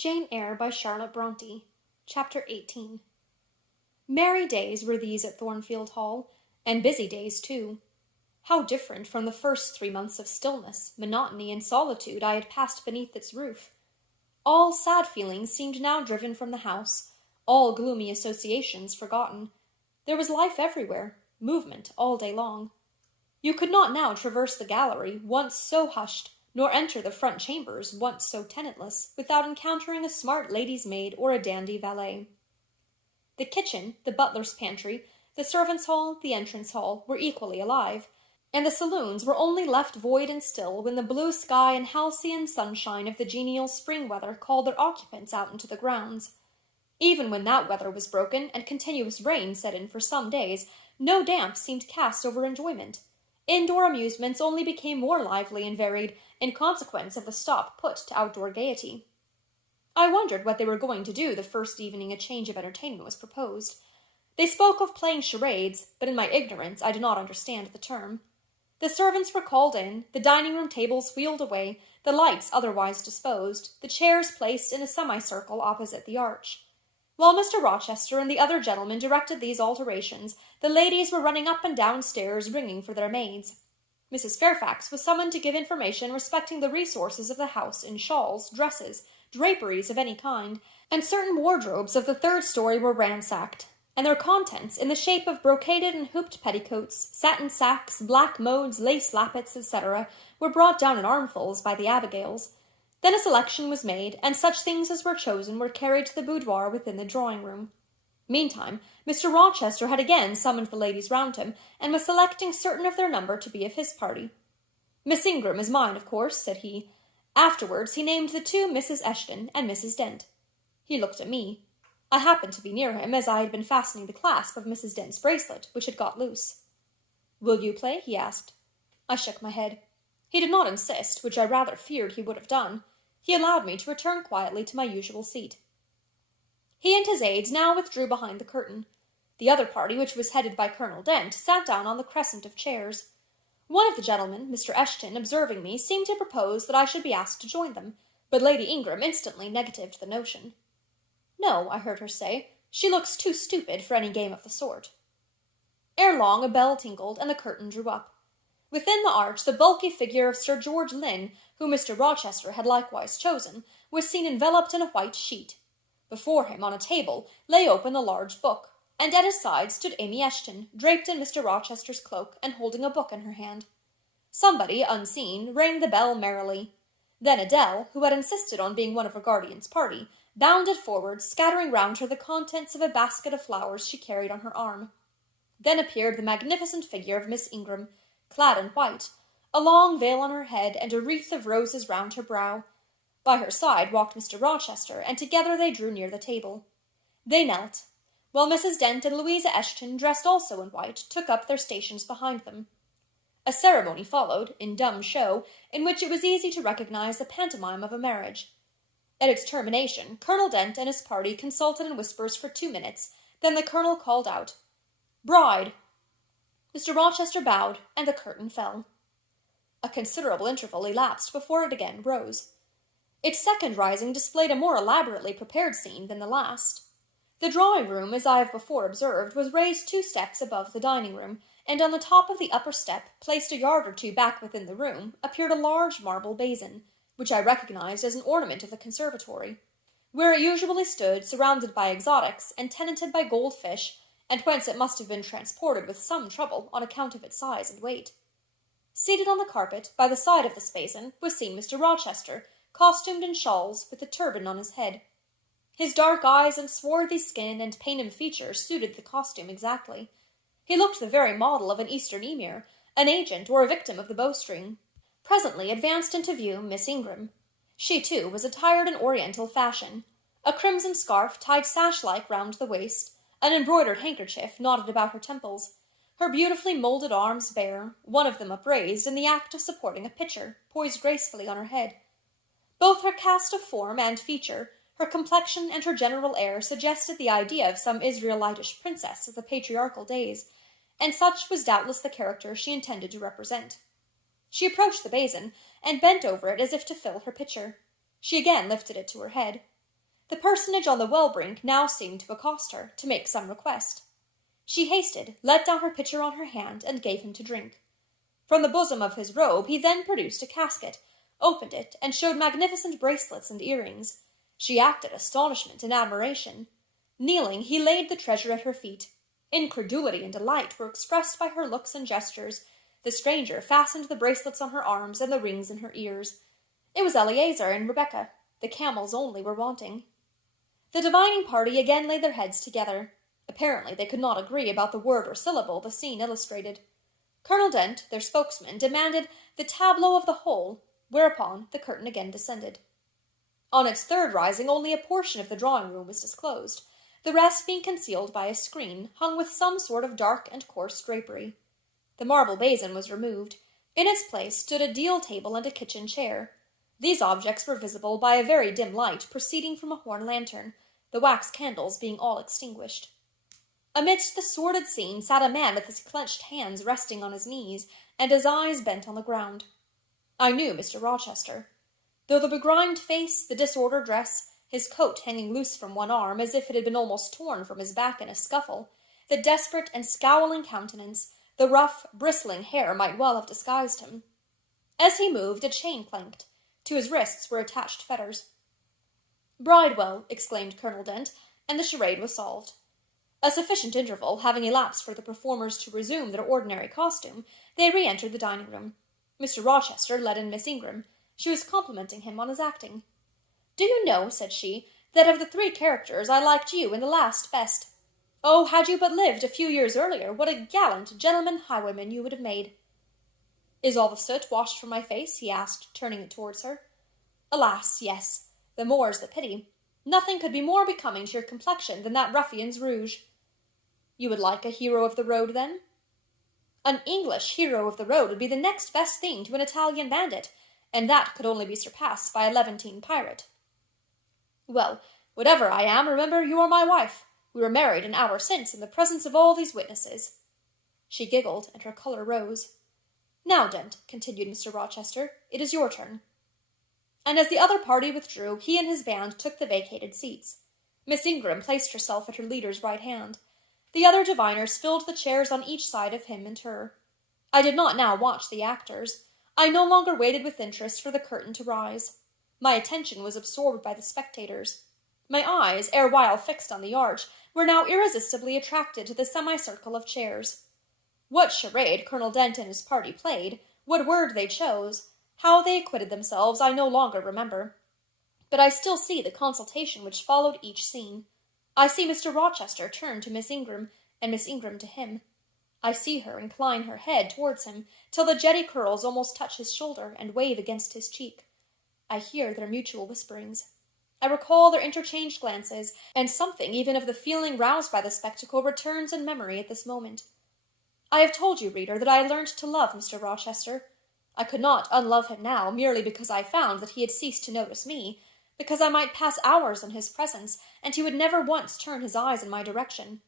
Jane Eyre by Charlotte Bronte. Chapter 18. Merry days were these at Thornfield Hall, and busy days too. How different from the first 3 months of stillness, monotony, and solitude I had passed beneath its roof. All sad feelings seemed now driven from the house, all gloomy associations forgotten. There was life everywhere, movement all day long. You could not now traverse the gallery, once so hushed, nor enter the front chambers, once so tenantless, without encountering a smart lady's maid or a dandy valet. The kitchen, the butler's pantry, the servants' hall, the entrance hall, were equally alive, and the saloons were only left void and still when the blue sky and halcyon sunshine of the genial spring weather called their occupants out into the grounds. Even when that weather was broken and continuous rain set in for some days, no damp seemed cast over enjoyment. Indoor amusements only became more lively and varied in consequence of the stop put to outdoor gaiety. I wondered what they were going to do the first evening a change of entertainment was proposed. They spoke of playing charades, but in my ignorance I did not understand the term. The servants were called in, the dining-room tables wheeled away, the lights otherwise disposed, the chairs placed in a semicircle opposite the arch. While Mr. Rochester and the other gentlemen directed these alterations, the ladies were running up and down stairs ringing for their maids. Mrs. Fairfax was summoned to give information respecting the resources of the house in shawls, dresses, draperies of any kind, and certain wardrobes of the third story were ransacked, and their contents, in the shape of brocaded and hooped petticoats, satin sacks, black modes, lace lappets, etc., were brought down in armfuls by the Abigails. Then a selection was made, and such things as were chosen were carried to the boudoir within the drawing-room. Meantime, Mr. Rochester had again summoned the ladies round him, and was selecting certain of their number to be of his party. "Miss Ingram is mine, of course," said he. Afterwards he named the two Mrs. Eshton and Mrs. Dent. He looked at me. I happened to be near him, as I had been fastening the clasp of Mrs. Dent's bracelet, which had got loose. "Will you play?" he asked. I shook my head. He did not insist, which I rather feared he would have done. He allowed me to return quietly to my usual seat. He and his aides now withdrew behind the curtain. The other party, which was headed by Colonel Dent, sat down on the crescent of chairs. One of the gentlemen, Mr. Eshton, observing me, seemed to propose that I should be asked to join them, but Lady Ingram instantly negatived the notion. "No," I heard her say, "she looks too stupid for any game of the sort." Ere long a bell tinkled, and the curtain drew up. Within the arch the bulky figure of Sir George Lynn, whom Mr. Rochester had likewise chosen, was seen enveloped in a white sheet. Before him, on a table, lay open a large book, and at his side stood Amy Eshton, draped in Mr. Rochester's cloak, and holding a book in her hand. Somebody, unseen, rang the bell merrily. Then Adele, who had insisted on being one of her guardian's party, bounded forward, scattering round her the contents of a basket of flowers she carried on her arm. Then appeared the magnificent figure of Miss Ingram, clad in white, a long veil on her head, and a wreath of roses round her brow. By her side walked Mr. Rochester, and together they drew near the table. They knelt, while Mrs. Dent and Louisa Eshton, dressed also in white, took up their stations behind them. A ceremony followed, in dumb show, in which it was easy to recognize the pantomime of a marriage. At its termination, Colonel Dent and his party consulted in whispers for 2 minutes, then the colonel called out, "Bride!" Mr. Rochester bowed, and the curtain fell. A considerable interval elapsed before it again rose. Its second rising displayed a more elaborately prepared scene than the last. The drawing-room, as I have before observed, was raised 2 steps above the dining-room, and on the top of the upper step, placed a yard or 2 back within the room, appeared a large marble basin, which I recognized as an ornament of the conservatory, where it usually stood, surrounded by exotics, and tenanted by goldfish, and whence it must have been transported with some trouble on account of its size and weight. Seated on the carpet, by the side of this basin, was seen Mr. Rochester, costumed in shawls, with a turban on his head. His dark eyes and swarthy skin and Paynim features suited the costume exactly. He looked the very model of an Eastern emir, an agent or a victim of the bowstring. Presently advanced into view Miss Ingram. She, too, was attired in Oriental fashion. A crimson scarf tied sash-like round the waist, an embroidered handkerchief knotted about her temples, her beautifully moulded arms bare, one of them upraised in the act of supporting a pitcher, poised gracefully on her head. Both her cast of form and feature, her complexion and her general air suggested the idea of some Israelitish princess of the patriarchal days, and such was doubtless the character she intended to represent. She approached the basin, and bent over it as if to fill her pitcher. She again lifted it to her head. The personage on the well-brink now seemed to accost her, to make some request. She hasted, let down her pitcher on her hand, and gave him to drink. From the bosom of his robe he then produced a casket, opened it, and showed magnificent bracelets and earrings. She acted astonishment and admiration. Kneeling, he laid the treasure at her feet. Incredulity and delight were expressed by her looks and gestures. The stranger fastened the bracelets on her arms and the rings in her ears. It was Eleazar and Rebecca. The camels only were wanting. The divining party again laid their heads together. Apparently they could not agree about the word or syllable the scene illustrated. Colonel Dent, their spokesman, demanded the tableau of the whole, whereupon the curtain again descended. On its third rising only a portion of the drawing-room was disclosed, the rest being concealed by a screen hung with some sort of dark and coarse drapery. The marble basin was removed. In its place stood a deal table and a kitchen chair. These objects were visible by a very dim light proceeding from a horn lantern, the wax candles being all extinguished. Amidst the sordid scene sat a man with his clenched hands resting on his knees, and his eyes bent on the ground. I knew Mr. Rochester. Though the begrimed face, the disordered dress, his coat hanging loose from one arm as if it had been almost torn from his back in a scuffle, the desperate and scowling countenance, the rough, bristling hair might well have disguised him. As he moved, a chain clanked. To his wrists were attached fetters. "Bridewell," exclaimed Colonel Dent, and the charade was solved. A sufficient interval having elapsed for the performers to resume their ordinary costume, they re-entered the dining-room. Mr. Rochester led in Miss Ingram. She was complimenting him on his acting. "Do you know," said she, "that of the three characters I liked you in the last best. Oh, had you but lived a few years earlier, what a gallant gentleman-highwayman you would have made." "Is all the soot washed from my face?" he asked, turning it towards her. "Alas, yes. The more's the pity. Nothing could be more becoming to your complexion than that ruffian's rouge." "You would like a hero of the road, then?" "An English hero of the road would be the next best thing to an Italian bandit, and that could only be surpassed by a Levantine pirate." "Well, whatever I am, remember you are my wife. We were married an hour since in the presence of all these witnesses." She giggled, and her colour rose. "Now, Dent," continued Mr. Rochester, "it is your turn." And as the other party withdrew, he and his band took the vacated seats. Miss Ingram placed herself at her leader's right hand. The other diviners filled the chairs on each side of him and her. I did not now watch the actors. I no longer waited with interest for the curtain to rise. My attention was absorbed by the spectators. My eyes, erewhile fixed on the arch, were now irresistibly attracted to the semicircle of chairs. What charade Colonel Dent and his party played, what word they chose, how they acquitted themselves, I no longer remember. But I still see the consultation which followed each scene. I see Mr. Rochester turn to Miss Ingram, and Miss Ingram to him. I see her incline her head towards him, till the jetty curls almost touch his shoulder and wave against his cheek. I hear their mutual whisperings. I recall their interchanged glances, and something even of the feeling roused by the spectacle returns in memory at this moment. I have told you, reader, that I learned to love Mr. Rochester. I could not unlove him now, merely because I found that he had ceased to notice me, because I might pass hours in his presence, and he would never once turn his eyes in my direction,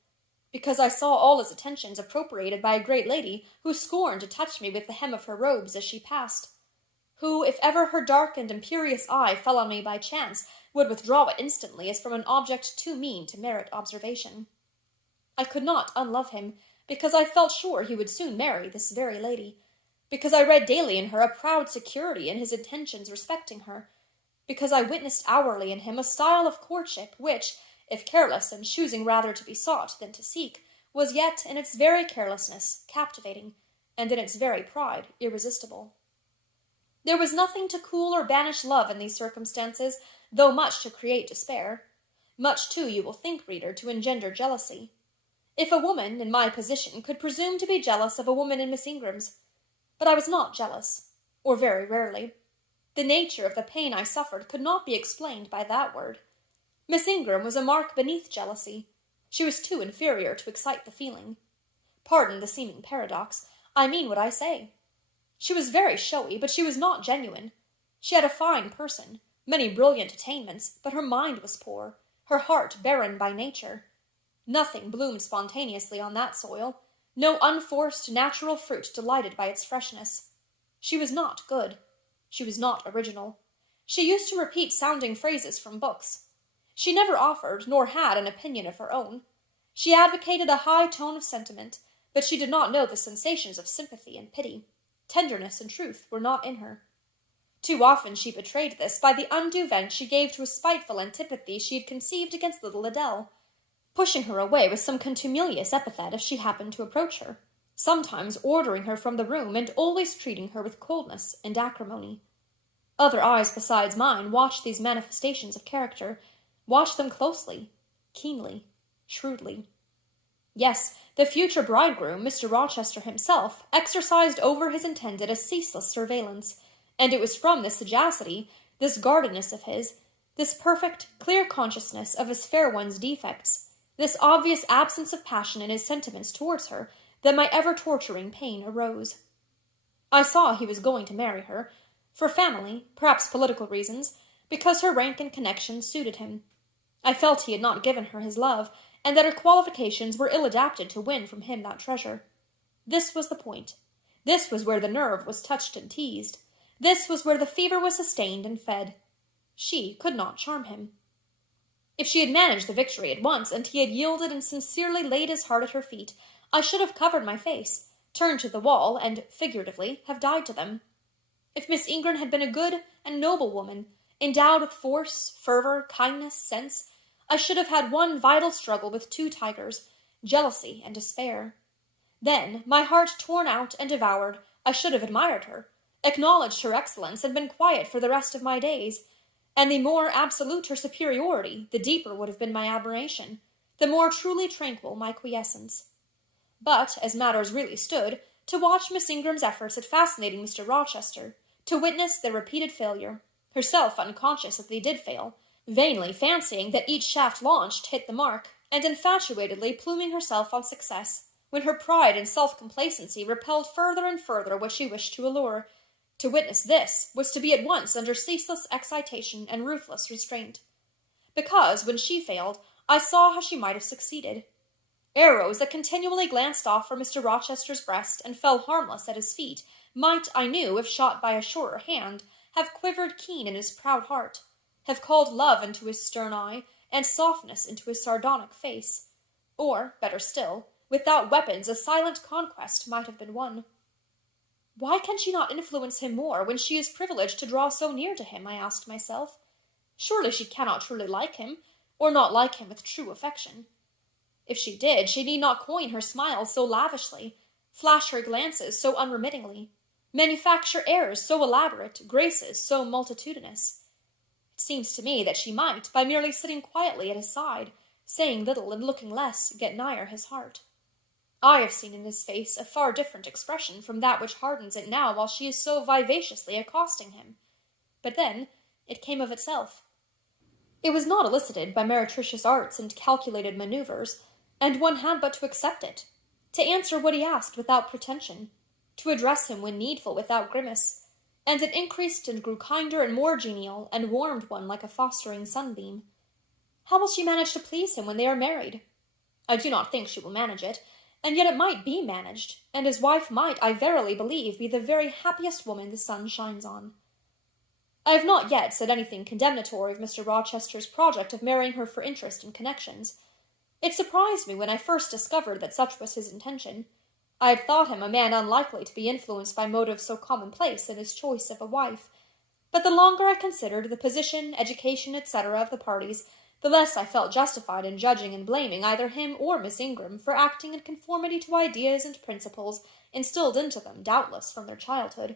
because I saw all his attentions appropriated by a great lady who scorned to touch me with the hem of her robes as she passed, who, if ever her dark and imperious eye fell on me by chance, would withdraw it instantly as from an object too mean to merit observation. I could not unlove him, because I felt sure he would soon marry this very lady, because I read daily in her a proud security in his intentions respecting her, because I witnessed hourly in him a style of courtship which, if careless and choosing rather to be sought than to seek, was yet, in its very carelessness, captivating, and in its very pride, irresistible. There was nothing to cool or banish love in these circumstances, though much to create despair. Much, too, you will think, reader, to engender jealousy. If a woman, in my position, could presume to be jealous of a woman in Miss Ingram's. But I was not jealous, or very rarely. The nature of the pain I suffered could not be explained by that word. Miss Ingram was a mark beneath jealousy. She was too inferior to excite the feeling. Pardon the seeming paradox. I mean what I say. She was very showy, but she was not genuine. She had a fine person, many brilliant attainments, but her mind was poor, her heart barren by nature. Nothing bloomed spontaneously on that soil. No unforced natural fruit delighted by its freshness. She was not good. She was not original. She used to repeat sounding phrases from books. She never offered nor had an opinion of her own. She advocated a high tone of sentiment, but she did not know the sensations of sympathy and pity. Tenderness and truth were not in her. Too often she betrayed this by the undue vent she gave to a spiteful antipathy she had conceived against little Adele, pushing her away with some contumelious epithet if she happened to approach her, sometimes ordering her from the room and always treating her with coldness and acrimony. Other eyes besides mine watched these manifestations of character, watched them closely, keenly, shrewdly. Yes, the future bridegroom, Mr. Rochester himself, exercised over his intended a ceaseless surveillance, and it was from this sagacity, this guardedness of his, this perfect, clear consciousness of his fair one's defects, this obvious absence of passion in his sentiments towards her, that my ever-torturing pain arose. I saw he was going to marry her, for family, perhaps political reasons, because her rank and connections suited him. I felt he had not given her his love, and that her qualifications were ill-adapted to win from him that treasure. This was the point. This was where the nerve was touched and teased. This was where the fever was sustained and fed. She could not charm him. If she had managed the victory at once, and he had yielded and sincerely laid his heart at her feet, I should have covered my face, turned to the wall, and, figuratively, have died to them. If Miss Ingram had been a good and noble woman, endowed with force, fervor, kindness, sense, I should have had one vital struggle with two tigers, jealousy and despair. Then, my heart torn out and devoured, I should have admired her, acknowledged her excellence, and been quiet for the rest of my days, and the more absolute her superiority, the deeper would have been my admiration, the more truly tranquil my quiescence. But, as matters really stood, to watch Miss Ingram's efforts at fascinating Mr. Rochester, to witness their repeated failure, herself unconscious that they did fail, vainly fancying that each shaft launched hit the mark, and infatuatedly pluming herself on success, when her pride and self-complacency repelled further and further what she wished to allure. To witness this was to be at once under ceaseless excitation and ruthless restraint. Because, when she failed, I saw how she might have succeeded. Arrows that continually glanced off from Mr. Rochester's breast and fell harmless at his feet might, I knew, if shot by a surer hand, have quivered keen in his proud heart, have called love into his stern eye, and softness into his sardonic face. Or, better still, without weapons a silent conquest might have been won. Why can she not influence him more when she is privileged to draw so near to him? I asked myself. Surely she cannot truly like him, or not like him with true affection. If she did, she need not coin her smiles so lavishly, flash her glances so unremittingly, manufacture airs so elaborate, graces so multitudinous. It seems to me that she might, by merely sitting quietly at his side, saying little and looking less, get nigher his heart. I have seen in his face a far different expression from that which hardens it now while she is so vivaciously accosting him. But then it came of itself. It was not elicited by meretricious arts and calculated manoeuvres, and one had but to accept it, to answer what he asked without pretension, to address him when needful without grimace, and it increased and grew kinder and more genial, and warmed one like a fostering sunbeam. How will she manage to please him when they are married? I do not think she will manage it, and yet it might be managed, and his wife might, I verily believe, be the very happiest woman the sun shines on. I have not yet said anything condemnatory of Mr. Rochester's project of marrying her for interest and connections. It surprised me when I first discovered that such was his intention. I had thought him a man unlikely to be influenced by motives so commonplace in his choice of a wife, but the longer I considered the position, education, etc. of the parties, the less I felt justified in judging and blaming either him or Miss Ingram for acting in conformity to ideas and principles instilled into them, doubtless, from their childhood.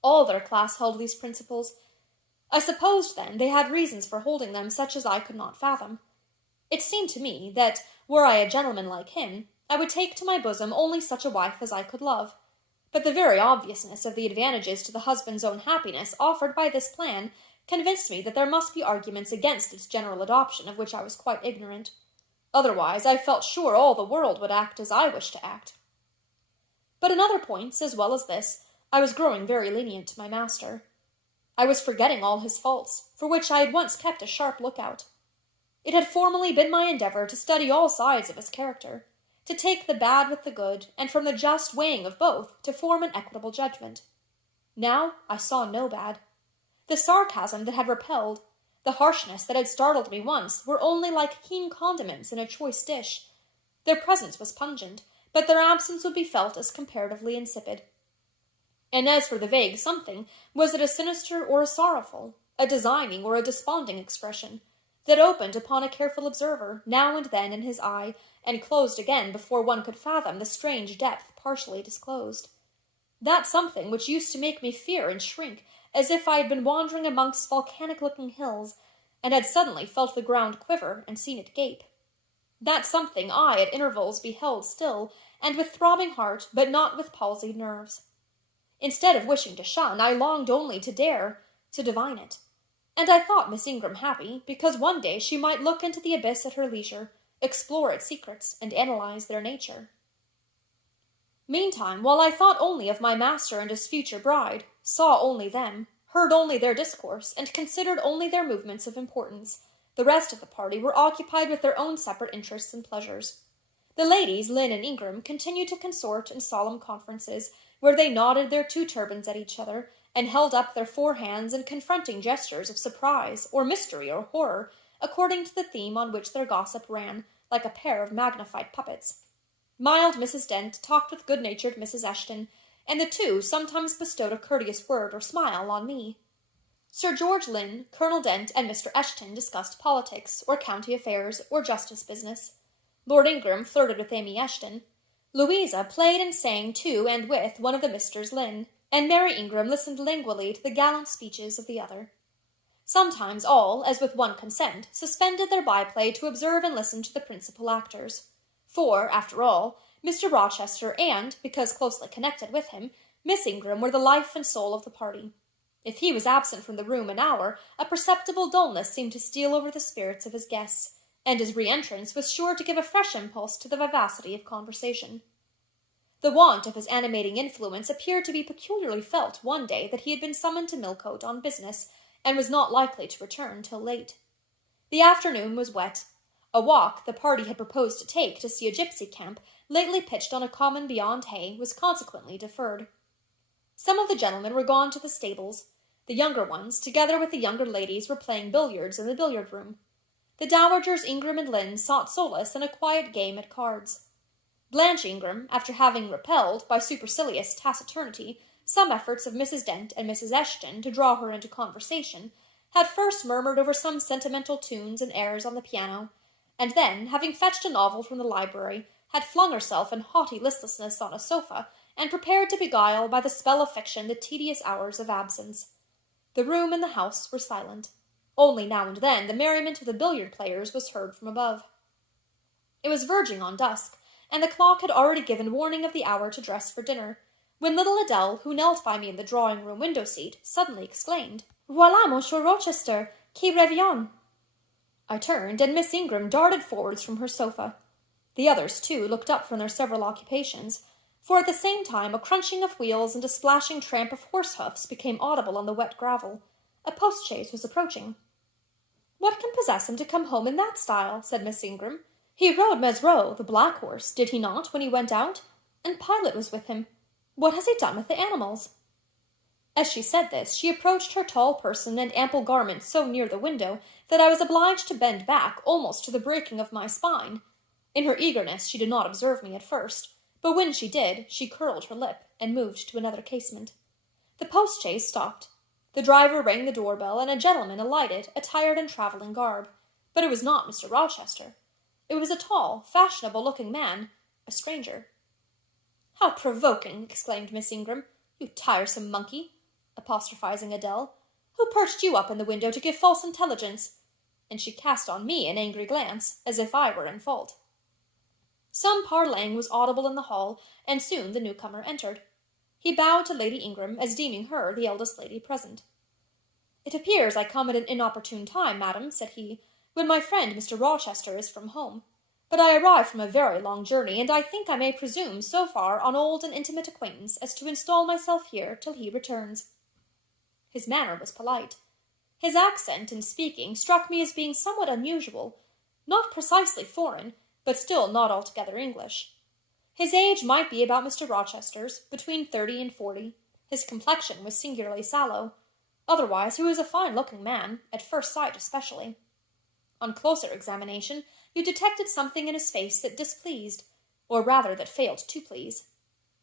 All their class held these principles. I supposed, then, they had reasons for holding them such as I could not fathom. It seemed to me that, were I a gentleman like him, I would take to my bosom only such a wife as I could love. But the very obviousness of the advantages to the husband's own happiness offered by this plan convinced me that there must be arguments against its general adoption of which I was quite ignorant. Otherwise, I felt sure all the world would act as I wished to act. But in other points, as well as this, I was growing very lenient to my master. I was forgetting all his faults, for which I had once kept a sharp lookout. It had formerly been my endeavor to study all sides of his character, to take the bad with the good, and from the just weighing of both, to form an equitable judgment. Now I saw no bad. The sarcasm that had repelled, The harshness that had startled me once were only like keen condiments in a choice dish. Their presence was pungent, but their absence would be felt as comparatively insipid. And as for the vague something, was it a sinister or a sorrowful, a designing or a desponding expression, that opened upon a careful observer, now and then in his eye, and closed again before one could fathom the strange depth partially disclosed? That something which used to make me fear and shrink, as if I had been wandering amongst volcanic-looking hills, and had suddenly felt the ground quiver and seen it gape. That something I at intervals beheld still, and with throbbing heart, but not with palsied nerves. Instead of wishing to shun, I longed only to dare, to divine it. And I thought Miss Ingram happy, because one day she might look into the abyss at her leisure, explore its secrets, and analyze their nature. Meantime, while I thought only of my master and his future bride, saw only them, heard only their discourse, and considered only their movements of importance, the rest of the party were occupied with their own separate interests and pleasures. The ladies, Lynn and Ingram, continued to consort in solemn conferences, where they nodded their two turbans at each other, and held up their four hands in confronting gestures of surprise, or mystery, or horror, according to the theme on which their gossip ran, like a pair of magnified puppets. Mild Mrs. Dent talked with good-natured Mrs. Eshton, and the two sometimes bestowed a courteous word or smile on me. Sir George Lynn, Colonel Dent, and Mr. Eshton discussed politics, or county affairs, or justice business. Lord Ingram flirted with Amy Eshton. Louisa played and sang to and with one of the Misters Lynn, and Mary Ingram listened languidly to the gallant speeches of the other. Sometimes all, as with one consent, suspended their byplay to observe and listen to the principal actors. For, after all, Mr. Rochester and, because closely connected with him, Miss Ingram were the life and soul of the party. If he was absent from the room an hour, a perceptible dullness seemed to steal over the spirits of his guests, and his re-entrance was sure to give a fresh impulse to the vivacity of conversation. The want of his animating influence appeared to be peculiarly felt one day that he had been summoned to Millcote on business, and was not likely to return till late. The afternoon was wet. A walk the party had proposed to take to see a gypsy camp, lately pitched on a common beyond Hay, was consequently deferred. Some of the gentlemen were gone to the stables. The younger ones, together with the younger ladies, were playing billiards in the billiard-room. The dowagers Ingram and Lynn sought solace in a quiet game at cards. Blanche Ingram, after having repelled, by supercilious taciturnity, some efforts of Mrs. Dent and Mrs. Eshton to draw her into conversation, had first murmured over some sentimental tunes and airs on the piano, and then, having fetched a novel from the library, had flung herself in haughty listlessness on a sofa, and prepared to beguile by the spell of fiction the tedious hours of absence. The room and the house were silent. Only now and then the merriment of the billiard players was heard from above. It was verging on dusk, and the clock had already given warning of the hour to dress for dinner, when little Adele, who knelt by me in the drawing-room window-seat, suddenly exclaimed, "Voilà, Monsieur Rochester, qui revient!" I turned, and Miss Ingram darted forwards from her sofa. The others, too, looked up from their several occupations, for at the same time a crunching of wheels and a splashing tramp of horse-hoofs became audible on the wet gravel. A post-chaise was approaching. "What can possess him to come home in that style?" said Miss Ingram. "He rode Mesrour, the black horse, did he not, when he went out? And Pilot was with him. What has he done with the animals?" As she said this, she approached her tall person and ample garments so near the window that I was obliged to bend back almost to the breaking of my spine. In her eagerness she did not observe me at first, but when she did, she curled her lip and moved to another casement. The post-chaise stopped. The driver rang the doorbell, and a gentleman alighted, attired in travelling garb. But it was not Mr. Rochester. It was a tall, fashionable-looking man, a stranger. "How provoking!" exclaimed Miss Ingram. "You tiresome monkey!" apostrophizing Adele. "Who perched you up in the window to give false intelligence?" And she cast on me an angry glance, as if I were in fault. Some parleying was audible in the hall, and soon the newcomer entered. He bowed to Lady Ingram, as deeming her the eldest lady present. "It appears I come at an inopportune time, madam," said he, "when my friend Mr. Rochester is from home. But I arrive from a very long journey, and I think I may presume so far on old and intimate acquaintance as to install myself here till he returns." His manner was polite. His accent in speaking struck me as being somewhat unusual, not precisely foreign, but still not altogether English. His age might be about Mr. Rochester's, between 30 and 40. His complexion was singularly sallow. Otherwise, he was a fine-looking man, at first sight especially. On closer examination, you detected something in his face that displeased, or rather that failed to please.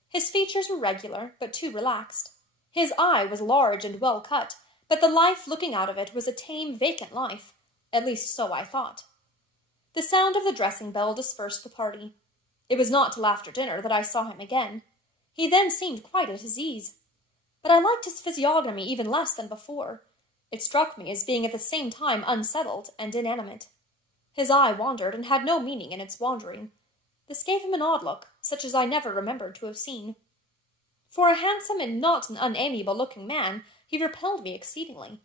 His features were regular, but too relaxed. His eye was large and well cut, but the life looking out of it was a tame, vacant life. At least so I thought. The sound of the dressing bell dispersed the party. It was not till after dinner that I saw him again. He then seemed quite at his ease. But I liked his physiognomy even less than before. It struck me as being at the same time unsettled and inanimate. His eye wandered and had no meaning in its wandering. This gave him an odd look, such as I never remembered to have seen. For a handsome and not an unamiable-looking man, he repelled me exceedingly.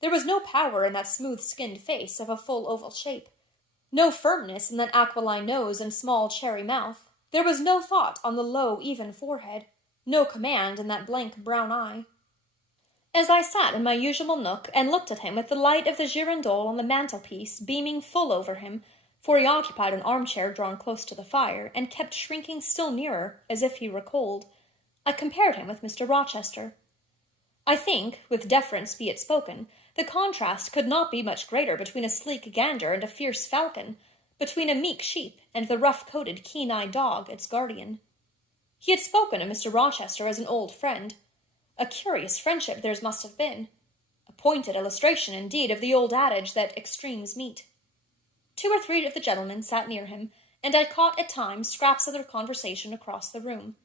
There was no power in that smooth-skinned face of a full oval shape, no firmness in that aquiline nose and small cherry mouth. There was no thought on the low, even forehead, no command in that blank brown eye. As I sat in my usual nook and looked at him with the light of the girandole on the mantelpiece beaming full over him, for he occupied an armchair drawn close to the fire, and kept shrinking still nearer, as if he were cold, I compared him with Mr. Rochester. I think, with deference be it spoken, the contrast could not be much greater between a sleek gander and a fierce falcon, between a meek sheep and the rough-coated, keen-eyed dog, its guardian. He had spoken of Mr. Rochester as an old friend. A curious friendship theirs must have been. A pointed illustration, indeed, of the old adage that extremes meet. 2 or 3 of the gentlemen sat near him, and I caught at times scraps of their conversation across the room.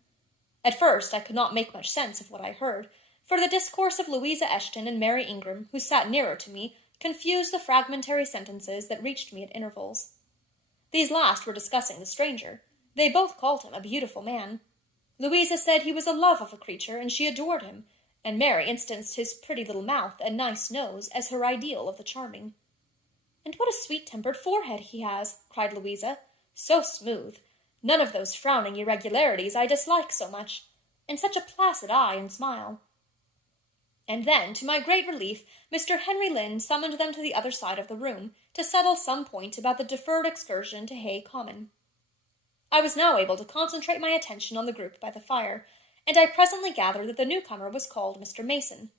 At first I could not make much sense of what I heard, for the discourse of Louisa Eshton and Mary Ingram, who sat nearer to me, confused the fragmentary sentences that reached me at intervals. These last were discussing the stranger. They both called him a beautiful man. Louisa said he was a love of a creature, and she adored him, and Mary instanced his pretty little mouth and nice nose as her ideal of the charming. "And what a sweet-tempered forehead he has," cried Louisa. "So smooth. None of those frowning irregularities I dislike so much. And such a placid eye and smile." And then, to my great relief, Mr. Henry Lynn summoned them to the other side of the room, to settle some point about the deferred excursion to Hay Common. I was now able to concentrate my attention on the group by the fire, and I presently gathered that the newcomer was called Mr. Mason.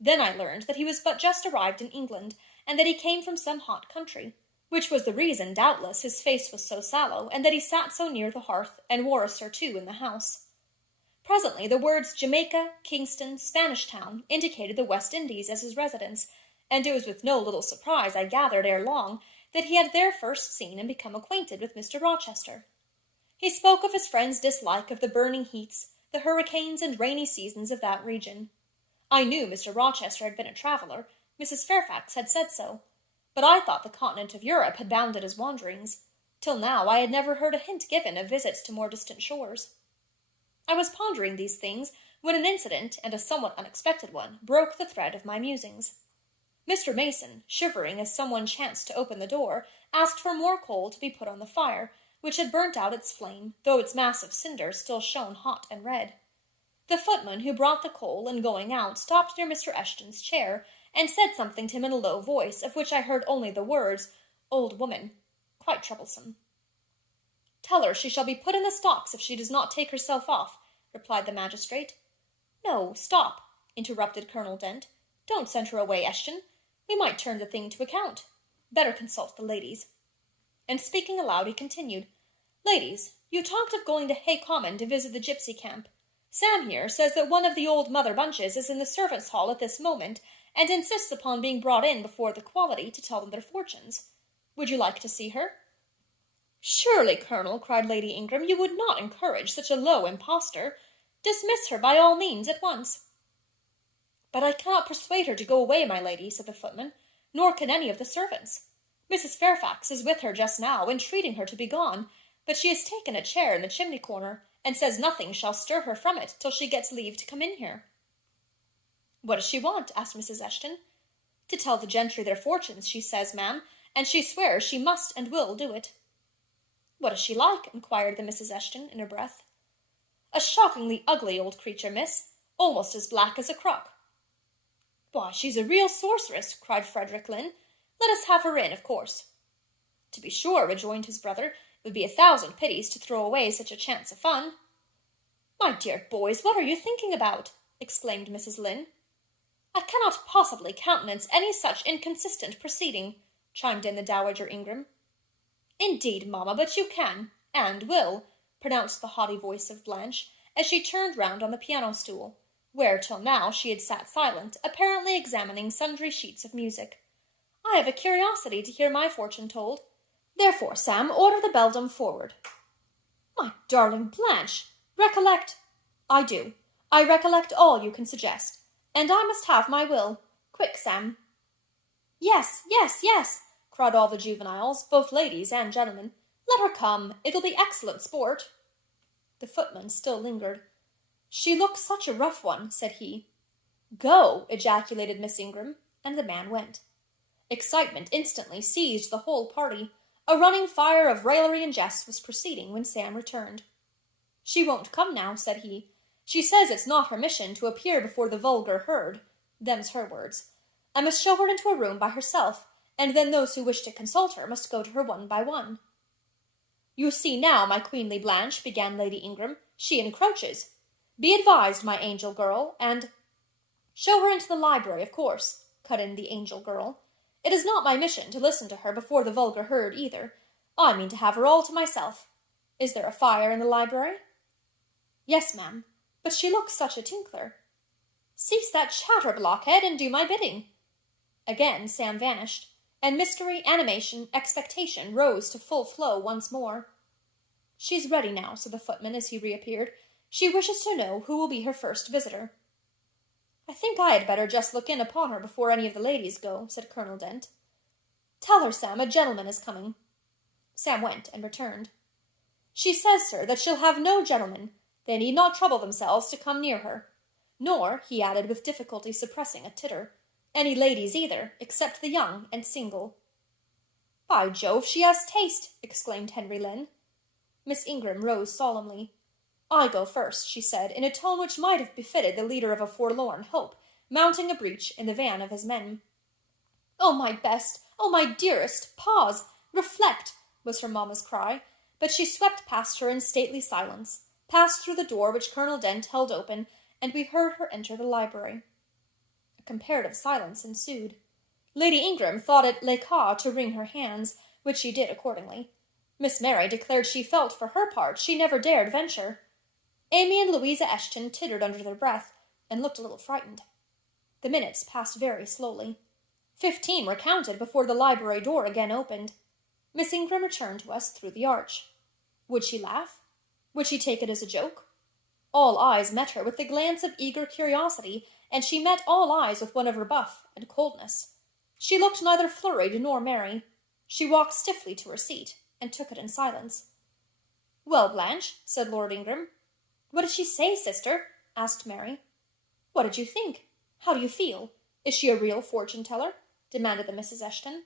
Then I learned that he was but just arrived in England, and that he came from some hot country, which was the reason, doubtless, his face was so sallow, and that he sat so near the hearth, and wore a surtout in the house. Presently the words Jamaica, Kingston, Spanish Town indicated the West Indies as his residence, and it was with no little surprise I gathered ere long that he had there first seen and become acquainted with Mr. Rochester. He spoke of his friend's dislike of the burning heats, the hurricanes and rainy seasons of that region. I knew Mr. Rochester had been a traveller. Mrs. Fairfax had said so, but I thought the continent of Europe had bounded his wanderings. Till now I had never heard a hint given of visits to more distant shores. I was pondering these things when an incident, and a somewhat unexpected one, broke the thread of my musings. Mr. Mason, shivering as someone chanced to open the door, asked for more coal to be put on the fire, which had burnt out its flame, though its mass of cinders still shone hot and red. The footman who brought the coal, in going out, stopped near Mr. Eshton's chair, and said something to him in a low voice, of which I heard only the words, "Old woman," quite troublesome. "Tell her she shall be put in the stocks if she does not take herself off," replied the magistrate. "No, stop," interrupted Colonel Dent. "Don't send her away, Eshton. We might turn the thing to account. Better consult the ladies." And speaking aloud, he continued, "Ladies, you talked of going to Hay Common to visit the gipsy camp. Sam here says that one of the old Mother Bunches is in the servants' hall at this moment, and insists upon being brought in before the quality to tell them their fortunes. Would you like to see her?" "Surely, Colonel," cried Lady Ingram, "you would not encourage such a low impostor. Dismiss her by all means at once." "But I cannot persuade her to go away, my lady," said the footman, "nor can any of the servants. Mrs. Fairfax is with her just now, entreating her to be gone, but she has taken a chair in the chimney-corner, and says nothing shall stir her from it till she gets leave to come in here." "What does she want?" asked Mrs. Eshton. "To tell the gentry their fortunes, she says, ma'am, and she swears she must and will do it." "What is she like?" inquired the Mrs. Eshton in a breath. "A shockingly ugly old creature, miss, almost as black as a crock." "Why, she's a real sorceress," cried Frederick Lynn. "Let us have her in, of course." "To be sure," rejoined his brother, "it would be 1,000 pities to throw away such a chance of fun." "My dear boys, what are you thinking about?" exclaimed Mrs. Lynn. I cannot possibly countenance any such inconsistent proceeding, chimed in the Dowager Ingram. Indeed, mamma, but you can, and will, pronounced the haughty voice of Blanche, as she turned round on the piano-stool, where till now she had sat silent, apparently examining sundry sheets of music. I have a curiosity to hear my fortune told. Therefore, Sam, order the beldam forward. My darling Blanche, recollect— I do. I recollect all you can suggest, and I must have my will. Quick, Sam. Yes, yes, yes, cried all the juveniles, both ladies and gentlemen. Let her come. It'll be excellent sport. The footman still lingered. She looks such a rough one, said he. Go, ejaculated Miss Ingram, and the man went. Excitement instantly seized the whole party. A running fire of raillery and jest was proceeding when Sam returned. She won't come now, said he. She says it's not her mission to appear before the vulgar herd. Them's her words. I must show her into a room by herself, and then those who wish to consult her must go to her one by one. You see now, my queenly Blanche, began Lady Ingram, she encroaches. Be advised, my angel girl, and— Show her into the library, of course, cut in the angel girl. It is not my mission to listen to her before the vulgar herd either. I mean to have her all to myself. Is there a fire in the library? Yes, ma'am, but she looks such a tinkler. Cease that chatter, blockhead, and do my bidding. Again Sam vanished, and mystery, animation, expectation rose to full flow once more. She's ready now, said the footman as he reappeared. She wishes to know who will be her first visitor. I think I had better just look in upon her before any of the ladies go, said Colonel Dent. Tell her, Sam, a gentleman is coming. Sam went and returned. She says, sir, that she'll have no gentlemen. They need not trouble themselves to come near her. Nor, he added with difficulty suppressing a titter, any ladies either, except the young and single. By Jove, she has taste, exclaimed Henry Lynn. Miss Ingram rose solemnly. I go first, she said, in a tone which might have befitted the leader of a forlorn hope, mounting a breach in the van of his men. Oh, my best, oh, my dearest, pause, reflect, was her mamma's cry, but she swept past her in stately silence, passed through the door which Colonel Dent held open, and we heard her enter the library. A comparative silence ensued. Lady Ingram thought it l'écart to wring her hands, which she did accordingly. Miss Mary declared she felt, for her part, she never dared venture. Amy and Louisa Eshton tittered under their breath, and looked a little frightened. The minutes passed very slowly. 15 were counted before the library door again opened. Miss Ingram returned to us through the arch. Would she laugh? Would she take it as a joke? All eyes met her with the glance of eager curiosity, and she met all eyes with one of rebuff and coldness. She looked neither flurried nor merry. She walked stiffly to her seat, and took it in silence. Well, Blanche, said Lord Ingram. What did she say, sister? Asked Mary. What did you think? How do you feel? Is she a real fortune-teller? Demanded the Mrs. Eshton.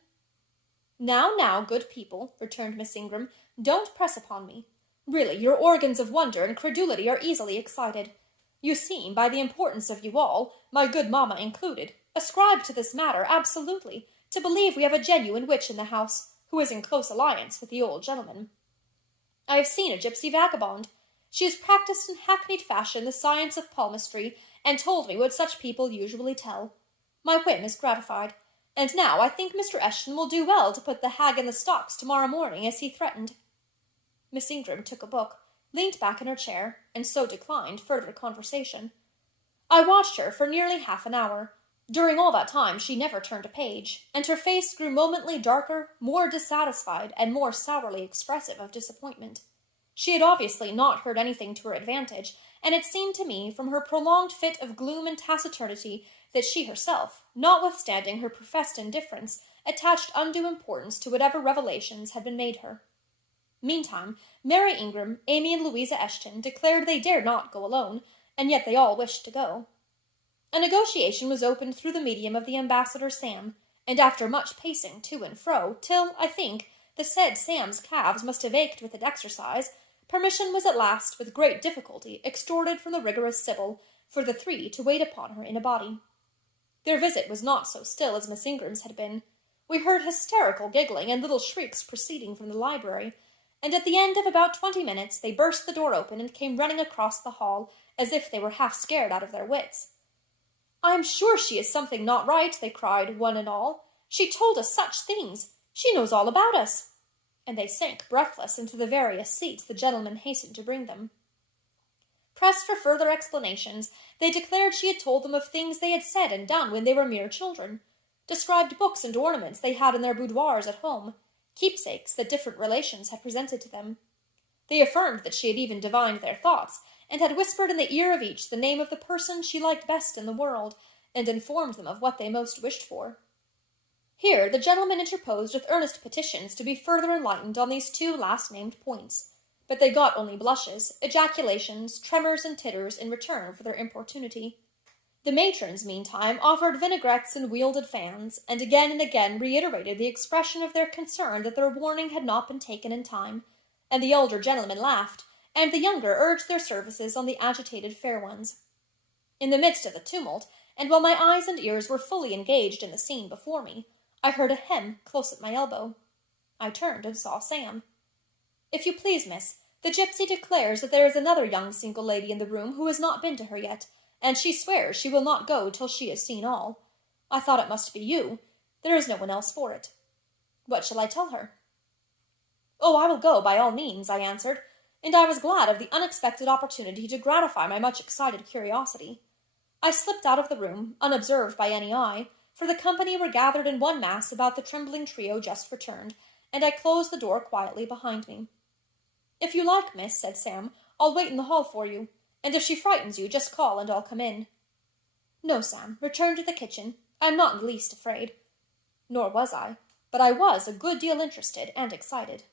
Now, good people, returned Miss Ingram, don't press upon me. Really, your organs of wonder and credulity are easily excited. You seem, by the importance of you all, my good mamma included, ascribed to this matter absolutely, to believe we have a genuine witch in the house, who is in close alliance with the old gentleman. I have seen a gypsy vagabond. She has practised in hackneyed fashion the science of palmistry, and told me what such people usually tell. My whim is gratified, and now I think Mr. Eshton will do well to put the hag in the stocks tomorrow morning, as he threatened. Miss Ingram took a book, leaned back in her chair, and so declined further conversation. I watched her for nearly half an hour. During all that time she never turned a page, and her face grew momently darker, more dissatisfied, and more sourly expressive of disappointment. She had obviously not heard anything to her advantage, and it seemed to me, from her prolonged fit of gloom and taciturnity, that she herself, notwithstanding her professed indifference, attached undue importance to whatever revelations had been made her. Meantime, Mary Ingram, Amy, and Louisa Eshton declared they dared not go alone, and yet they all wished to go. A negotiation was opened through the medium of the ambassador Sam, and after much pacing to and fro, till, I think, the said Sam's calves must have ached with exercise, permission was at last, with great difficulty, extorted from the rigorous Sibyl, for the 3 to wait upon her in a body. Their visit was not so still as Miss Ingram's had been. We heard hysterical giggling and little shrieks proceeding from the library, and at the end of about 20 minutes they burst the door open and came running across the hall, as if they were half scared out of their wits. "I am sure she is something not right," they cried, one and all. "She told us such things. She knows all about us." And they sank breathless into the various seats the gentleman hastened to bring them. Pressed for further explanations, they declared she had told them of things they had said and done when they were mere children, described books and ornaments they had in their boudoirs at home, keepsakes that different relations had presented to them. They affirmed that she had even divined their thoughts, and had whispered in the ear of each the name of the person she liked best in the world, and informed them of what they most wished for. Here the gentleman interposed with earnest petitions to be further enlightened on these two last-named points, but they got only blushes, ejaculations, tremors, and titters in return for their importunity. The matrons, meantime, offered vinaigrettes and wielded fans, and again reiterated the expression of their concern that their warning had not been taken in time, and the elder gentlemen laughed, and the younger urged their services on the agitated fair ones. In the midst of the tumult, and while my eyes and ears were fully engaged in the scene before me, I heard a hem close at my elbow. I turned and saw Sam. "If you please, miss, the gypsy declares that there is another young single lady in the room who has not been to her yet, and she swears she will not go till she has seen all. I thought it must be you. There is no one else for it. What shall I tell her?" "Oh, I will go by all means," I answered, and I was glad of the unexpected opportunity to gratify my much excited curiosity. I slipped out of the room, unobserved by any eye, for the company were gathered in one mass about the trembling trio just returned, and I closed the door quietly behind me. "If you like, miss," said Sam, "I'll wait in the hall for you, and if she frightens you, just call and I'll come in." "No, Sam, return to the kitchen. I am not in the least afraid." Nor was I, but I was a good deal interested and excited.